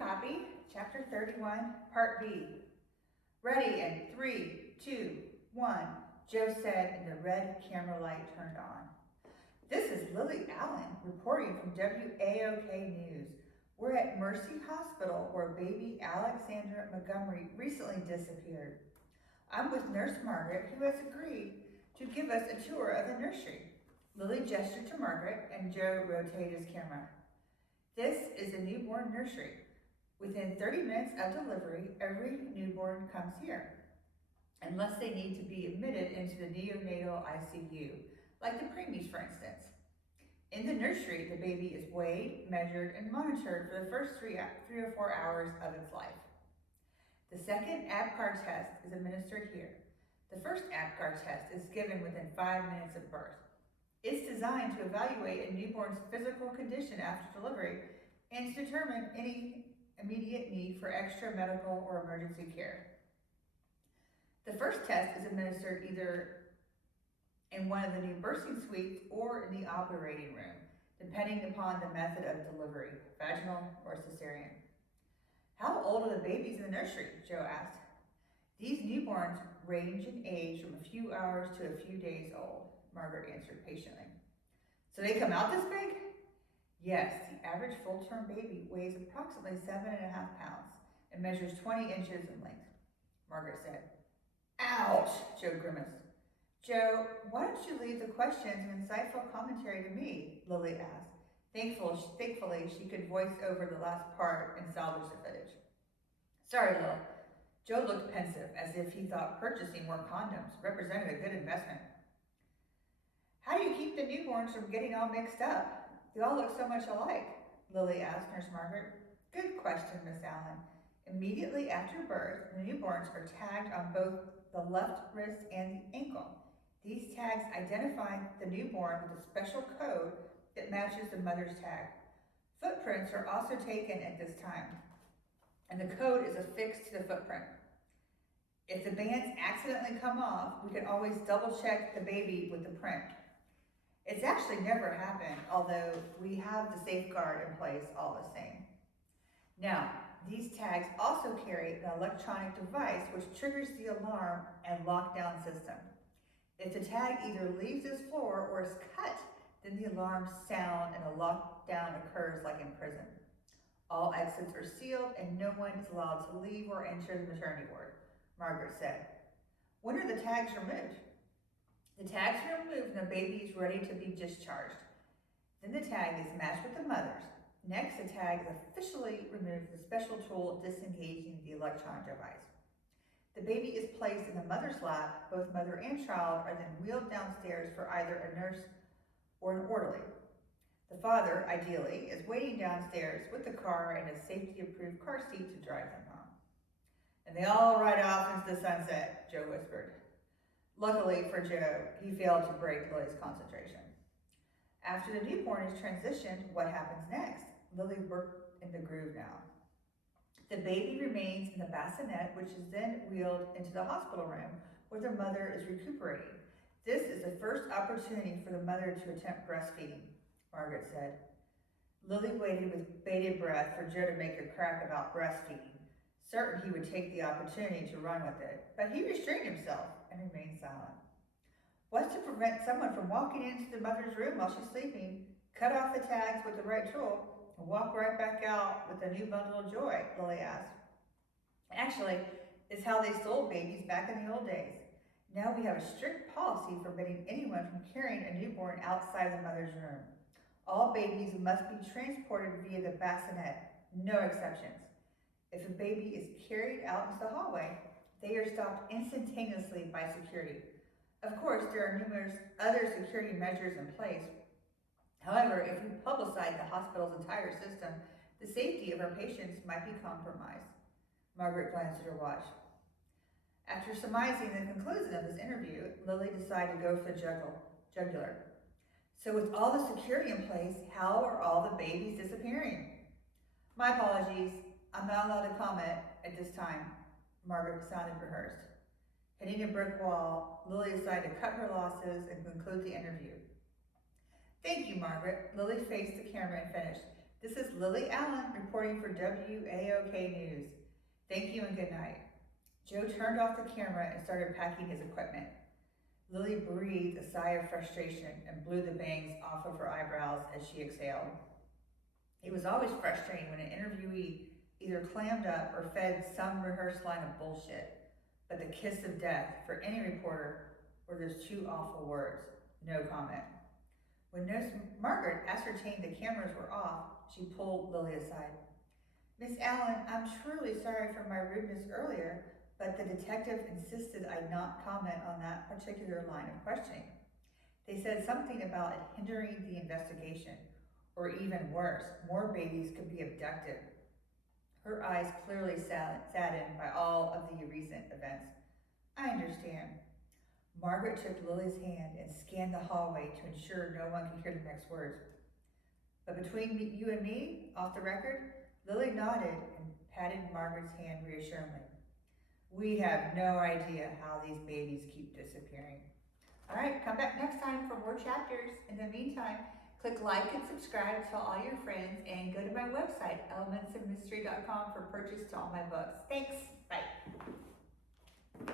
copy, Chapter 31, Part B. Ready in 3, 2, 1, Joe said, and the red camera light turned on. This is Lilly Allen reporting from WAOK News. We're at Mercy Hospital where baby Alexandra Montgomery recently disappeared. I'm with Nurse Margaret, who has agreed to give us a tour of the nursery. Lilly gestured to Margaret, and Joe rotated his camera. This is a newborn nursery. Within 30 minutes of delivery, every newborn comes here, unless they need to be admitted into the neonatal ICU, like the preemies, for instance. In the nursery, the baby is weighed, measured, and monitored for the first three or 4 hours of its life. The second APGAR test is administered here. The first APGAR test is given within 5 minutes of birth. It's designed to evaluate a newborn's physical condition after delivery and to determine any immediate need for extra medical or emergency care. The first test is administered either in one of the new birthing suites or in the operating room, depending upon the method of delivery, vaginal or cesarean. How old are the babies in the nursery? Joe asked. These newborns range in age from a few hours to a few days old, Margaret answered patiently. So they come out this big? Yes, the average full-term baby weighs approximately 7.5 pounds and measures 20 inches in length, Margaret said. Ouch, Joe grimaced. Joe, why don't you leave the questions and insightful commentary to me? Lilly asked. Thankfully, she could voice over the last part and salvage the footage. Sorry, Lil. Joe looked pensive, as if he thought purchasing more condoms represented a good investment. How do you keep the newborns from getting all mixed up? They all look so much alike, Lilly asked Nurse Margaret. Good question, Miss Allen. Immediately after birth, the newborns are tagged on both the left wrist and the ankle. These tags identify the newborn with a special code that matches the mother's tag. Footprints are also taken at this time, and the code is affixed to the footprint. If the bands accidentally come off, we can always double check the baby with the print. It's actually never happened, although we have the safeguard in place all the same. Now, these tags also carry an electronic device which triggers the alarm and lockdown system. If the tag either leaves this floor or is cut, then the alarms sound and a lockdown occurs like in prison. All exits are sealed and no one is allowed to leave or enter the maternity ward, Margaret said. When are the tags removed? The tags are removed and the baby is ready to be discharged. Then the tag is matched with the mother's. Next, the tag is officially removed with a special tool disengaging the electronic device. The baby is placed in the mother's lap. Both mother and child are then wheeled downstairs for either a nurse or an orderly. The father, ideally, is waiting downstairs with the car and a safety-approved car seat to drive them home. And they all ride off into the sunset, Joe whispered. Luckily for Joe, he failed to break Lilly's concentration. After the newborn is transitioned, what happens next? Lilly worked in the groove now. The baby remains in the bassinet, which is then wheeled into the hospital room where the mother is recuperating. This is the first opportunity for the mother to attempt breastfeeding, Margaret said. Lilly waited with bated breath for Joe to make a crack about breastfeeding, certain he would take the opportunity to run with it, but he restrained himself and remained silent. What's to prevent someone from walking into the mother's room while she's sleeping, cut off the tags with the right tool, and walk right back out with a new bundle of joy? Lilly asked. Actually, it's how they sold babies back in the old days. Now we have a strict policy forbidding anyone from carrying a newborn outside the mother's room. All babies must be transported via the bassinet, no exceptions. If a baby is carried out into the hallway, they are stopped instantaneously by security. Of course, there are numerous other security measures in place. However, if we publicize the hospital's entire system, the safety of our patients might be compromised. Margaret glanced at her watch. After surmising the conclusion of this interview, Lilly decided to go for the jugular. So with all the security in place, how are all the babies disappearing? My apologies, I'm not allowed to comment at this time, Margaret sounded rehearsed. Hitting a brick wall, Lilly decided to cut her losses and conclude the interview. Thank you, Margaret. Lilly faced the camera and finished. This is Lilly Allen reporting for WAOK News. Thank you and good night. Joe turned off the camera and started packing his equipment. Lilly breathed a sigh of frustration and blew the bangs off of her eyebrows as she exhaled. It was always frustrating when an interviewee either clammed up or fed some rehearsed line of bullshit. But the kiss of death for any reporter were those two awful words, no comment. When Nurse Margaret ascertained the cameras were off, she pulled Lilly aside. Miss Allen, I'm truly sorry for my rudeness earlier, but the detective insisted I not comment on that particular line of questioning. They said something about it hindering the investigation, or even worse, more babies could be abducted. Her eyes clearly saddened by all of the recent events. I understand. Margaret took Lilly's hand and scanned the hallway to ensure no one could hear the next words. But between you and me, off the record, Lilly nodded and patted Margaret's hand reassuringly. We have no idea how these babies keep disappearing. All right, come back next time for more chapters. In the meantime, click like and subscribe, tell all your friends, and go to my website, elementsofmystery.com, for purchase to all my books. Thanks. Bye.